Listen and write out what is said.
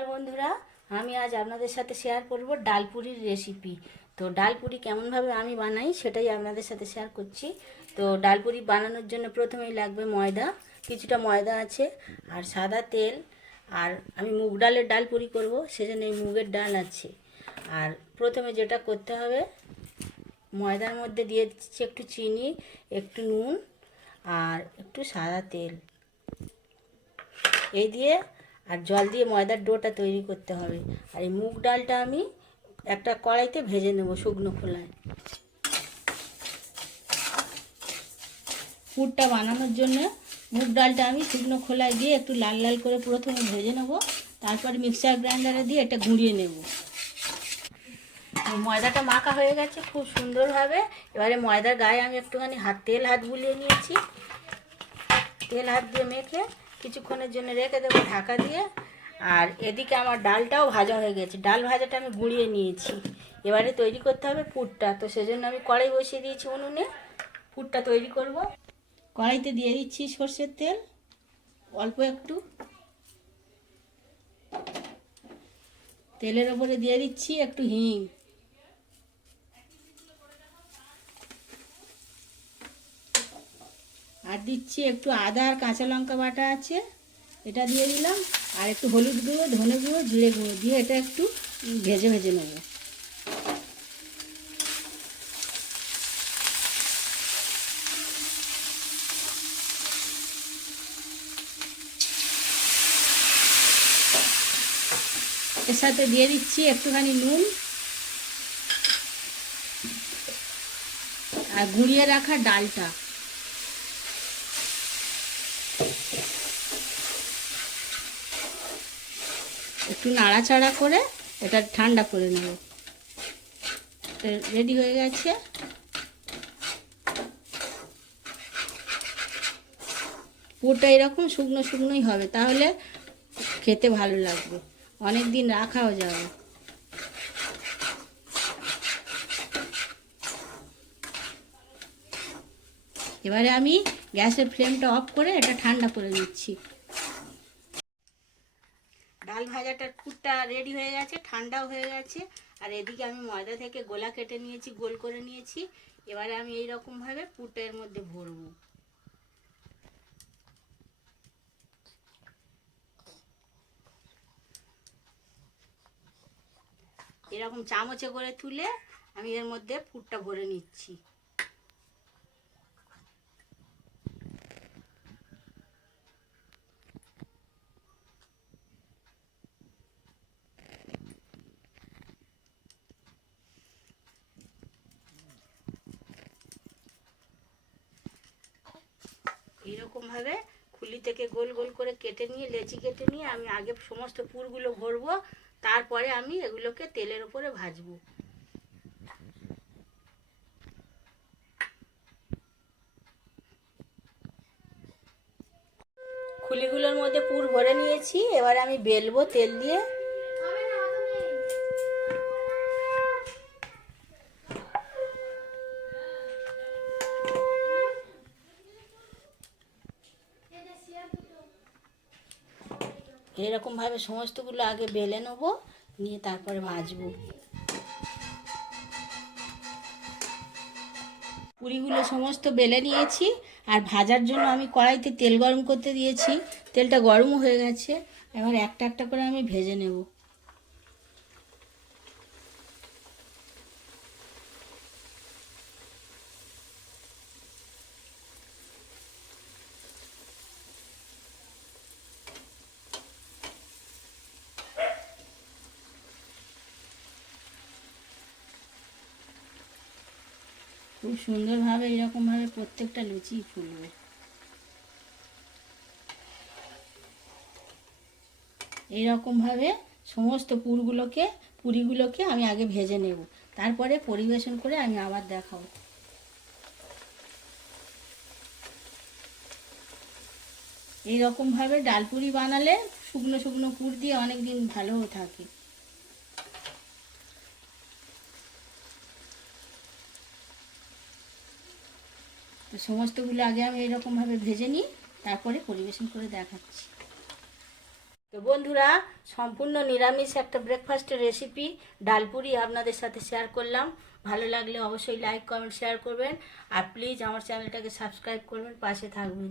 নমস্কার বন্ধুরা, আমি আজ আপনাদের সাথে শেয়ার করব ডালপুরির রেসিপি। তো ডালপুরি কেমনভাবে আমি বানাই সেটাই আপনাদের সাথে শেয়ার করছি। তো ডালপুরি বানানোর জন্য প্রথমেই লাগবে ময়দা, কিছুটা ময়দা আছে, আর সাদা তেল। আর আমি মুগ ডালের ডালপুরি করব, সেজন্য এই মুগের ডাল আছে। আর প্রথমে যেটা করতে হবে, ময়দার মধ্যে দিয়ে দিচ্ছি একটু চিনি, একটু নুন আর একটু সাদা তেল, এই দিয়ে আর জল দিয়ে ময়দার ডোটা তৈরি করতে হবে। আর এই মুগ ডালটা আমি একটা কড়াইতে ভেজে নেব শুকনো খোলায়। পুরটা বানানোর জন্য মুগ ডালটা আমি শুকনো খোলায় দিয়ে একটু লাল লাল করে প্রথমে ভেজে নেব, তারপর মিক্সার গ্রাইন্ডারে দিয়ে এটা গুঁড়িয়ে নেব। ময়দাটা মাখা হয়ে গেছে খুব সুন্দরভাবে। এবারে ময়দার গায়ে আমি একটুখানি তেল হাত বুলিয়ে নিয়েছি। তেল হাত দিয়ে মেখে কিছুক্ষণের জন্য রেখে দেবো ঢাকা দিয়ে। আর এদিকে আমার ডালটাও ভাজা হয়ে গেছে, ডাল ভাজাটা আমি গুঁড়িয়ে নিয়েছি। এবারে তৈরি করতে হবে পুরটা। তো সেজন্য আমি কড়াই বসিয়ে দিয়েছি উনুনে, পুরটা তৈরি করব। কড়াইতে দিয়ে দিচ্ছি সর্ষের তেল অল্প একটু, তেলের ওপরে দিয়ে দিচ্ছি একটু হিং, আর দিচ্ছি একটু আদা আর কাঁচা লঙ্কা বাটা আছে, এটা দিয়ে দিলাম। আর একটু হলুদ গুঁড়ো, ধনে গুঁড়ো, জিরে গুঁড়ো দিয়ে এটা একটু ভেজে ভেজে নেব। এর সাথে দিয়ে দিচ্ছি একটুখানি নুন আর গুঁড়িয়ে রাখা ডালটা। একটু নাড়াচাড়া করে এটা ঠান্ডা করে নেব। রেডি হয়ে গেছে। পুরটা এরকম শুকনো শুকনোই হবে, তাহলে খেতে ভালো লাগবে, অনেক দিন রাখাও যাবে। এবারে আমি গ্যাসের ফ্লেমটা অফ করে এটা ঠান্ডা করে নিচ্ছি। ডাল ভাজাটার পুরটা রেডি হয়ে গেছে, ঠান্ডাও হয়ে গেছে। আর এদিকে আমি ময়দা থেকে গোলা কেটে নিয়েছি, গোল করে নিয়েছি। এবারে আমি এই রকমভাবে পুরটা এর মধ্যে ভরবো। এরকম চামচে করে তুলে আমি এর মধ্যে পুরটা ভরে নিচ্ছি। এইরকমভাবে খুলি থেকে গোল গোল করে কেটে নিয়ে, লেচি কেটে নিয়ে আমি আগে সমস্ত পুরগুলো ভরবো, তারপরে আমি এগুলোকে তেলের উপরে ভাজবো। খুলিগুলোর মধ্যে পুর ভরে নিয়েছি, এবারে আমি বেলবো তেল দিয়ে। এরকমভাবে সমস্তগুলো আগে বেলে নেবো, নিয়ে তারপরে ভাজবো। পুরিগুলো সমস্ত বেলে নিয়েছি। আর ভাজার জন্য আমি কড়াইতে তেল গরম করতে দিয়েছি, তেলটা গরমও হয়ে গেছে। এবার একটা একটা করে আমি ভেজে নেব। খুব সুন্দরভাবে এরকমভাবে প্রত্যেকটা লুচি ফুলবে। এইরকমভাবে সমস্ত পুরিগুলোকে আমি আগে ভেজে নেব, তারপরে পরিবেশন করে আমি আবার দেখাবো। এইরকমভাবে ডালপুরি বানালে শুকনো শুকনো পুর দিয়ে অনেক দিন ভালোও থাকে। তো সমস্তগুলো আগে আমি এইরকমভাবে ভেজে নিই, তারপরে পরিবেশন করে দেখাচ্ছি। তো বন্ধুরা, সম্পূর্ণ নিরামিষ একটা ব্রেকফাস্টের রেসিপি ডালপুরি আপনাদের সাথে শেয়ার করলাম। ভালো লাগলে অবশ্যই লাইক কমেন্ট শেয়ার করবেন, আর প্লিজ আমার চ্যানেলটাকে সাবস্ক্রাইব করবেন, পাশে থাকবেন।